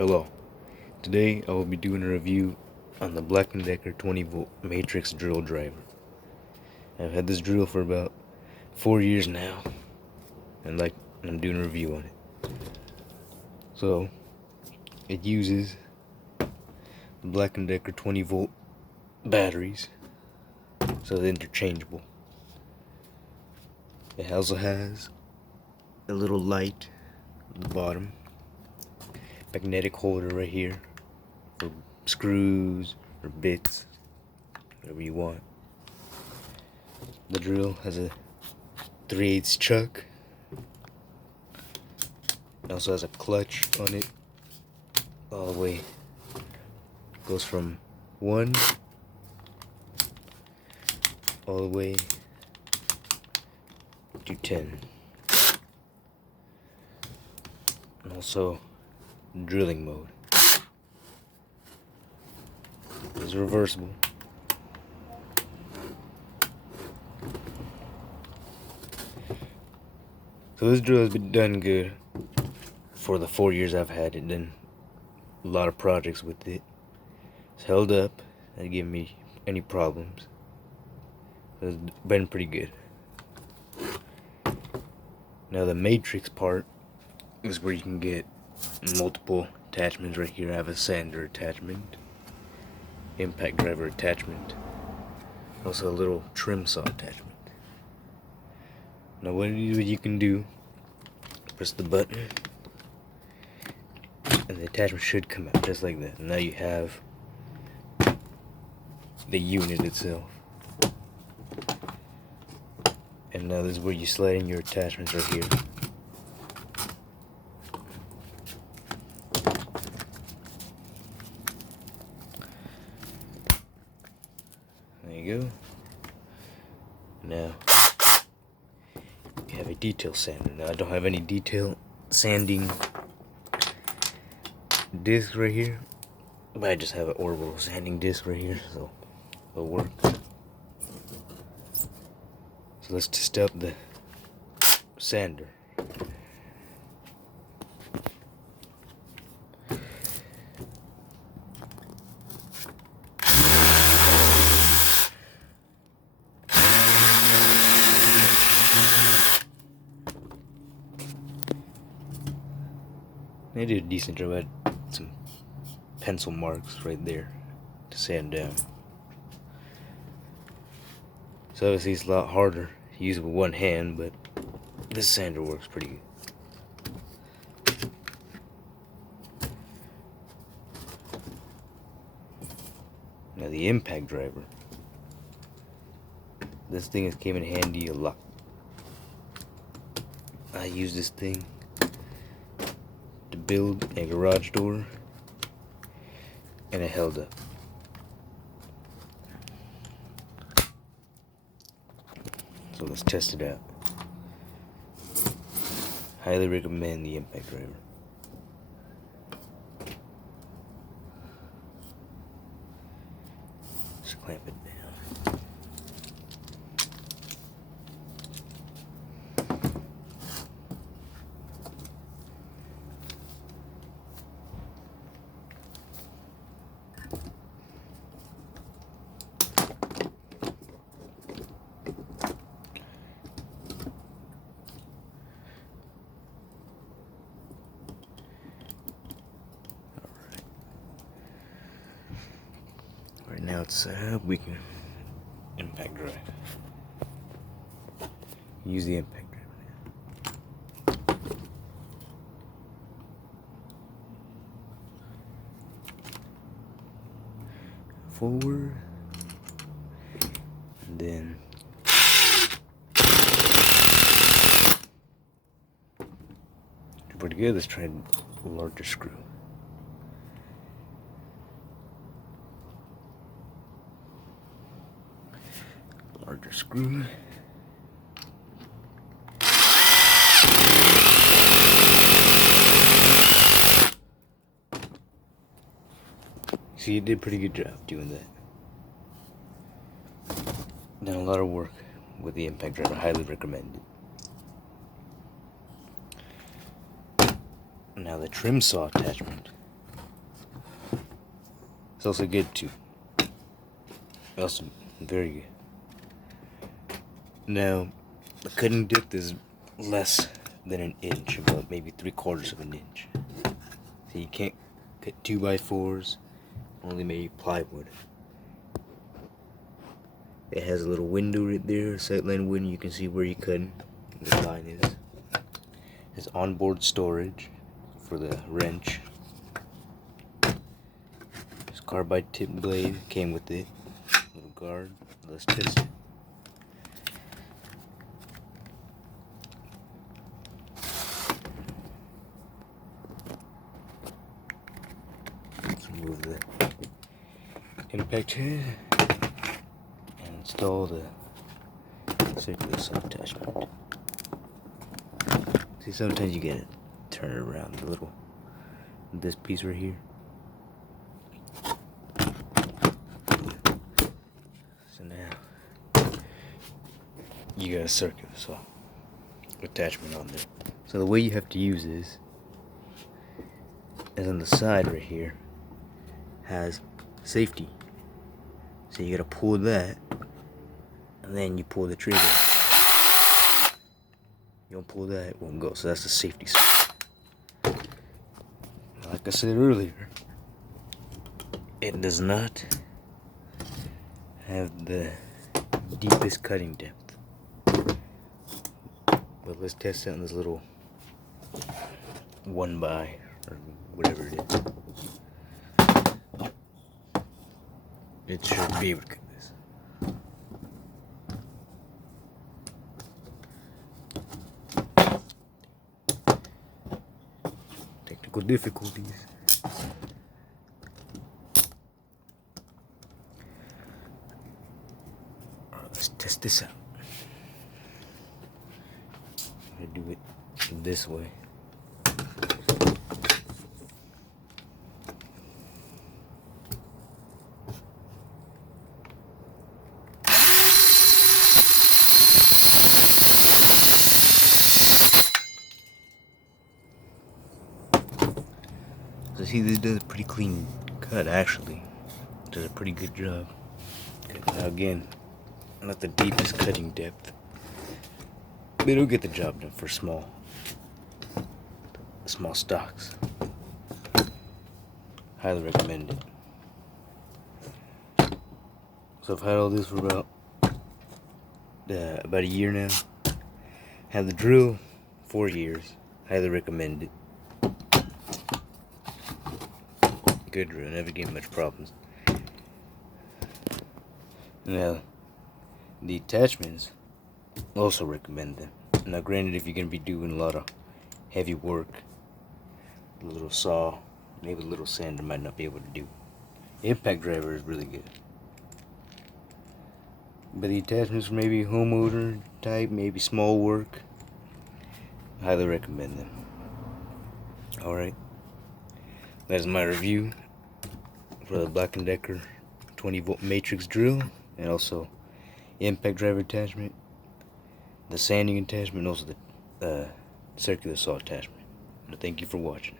Hello. Today I will be doing a review on the Black & Decker 20-volt matrix drill driver. I've had this drill for about 4 years now, and I'm doing a review on it. So it uses the Black & Decker 20-volt batteries, so it's interchangeable. It also has a little light at the bottom, magnetic holder right here for screws or bits, whatever you want. The drill has a 3/8 chuck. It also has a clutch on it. All the way goes from 1 all the way to 10. And also drilling mode. It's reversible. So this drill has been done good for the 4 years I've had it. Done a lot of projects with it. It's held up. Hasn't given me any problems. It's been pretty good. Now the matrix part is where you can get multiple attachments. Right here I have a sander attachment, impact driver attachment, also a little trim saw attachment. Now what you can do, press the button and the attachment should come out just like that. Now you have the unit itself. And now this is where you slide in your attachments right here. There you go. Now you have a detail sander. Now I don't have any detail sanding disc right here, but I just have an orbital sanding disc right here, so it'll work. So let's test out the sander. They did a decent job. I had some pencil marks right there to sand down. So obviously it's a lot harder to use with one hand, but this sander works pretty good. Now the impact driver. This thing has came in handy a lot. I use this thing to build a garage door, and it held up. So let's test it out. Highly recommend the impact driver. Just clamp it down. Right now it's set up, we can impact drive. Use the impact drive now. Forward, and then pretty good. Let's try a larger screw. Larger screw. See, you did a pretty good job doing that. Done a lot of work with the impact driver. Highly recommend it. Now the trim saw attachment. It's also good too. Also very good. Now, the cutting depth is less than an inch, about maybe 3/4 of an inch. So you can't cut 2x4s, only maybe plywood. It has a little window right there, a sightline window. You can see where you're cutting. The line is. It has onboard storage for the wrench. This carbide tip blade came with it. Little guard. Let's test it. Let's remove the impact head and install the circular saw attachment. See, sometimes you gotta turn it around a little. This piece right here. So now you got a circular saw attachment on there. So the way you have to use this is on the side right here has safety. So you gotta pull that, and then you pull the trigger. You don't pull that, it won't go. So that's the safety switch. Like I said earlier, it does not have the deepest cutting depth. But let's test it on this little 1x or whatever it is. It should be able to cut this. Technical difficulties. Alright, let's test this out. I'm gonna do it this way. So see, this does a pretty clean cut actually. Does a pretty good job. Now again, not the deepest cutting depth, but it'll get the job done for small stocks. Highly recommend it. So I've had all this for about a year now. Had the drill 4 years. Highly recommend it. Good drill, never gave much problems. Now, the attachments, also recommend them. Now granted, if you're going to be doing a lot of heavy work, the little saw, maybe a little sander might not be able to do. Impact driver is really good. But the attachments for maybe homeowner type, maybe small work, highly recommend them. Alright, that is my review for the Black & Decker 20-volt matrix drill, and also impact driver attachment, the sanding attachment, and also the circular saw attachment. And thank you for watching.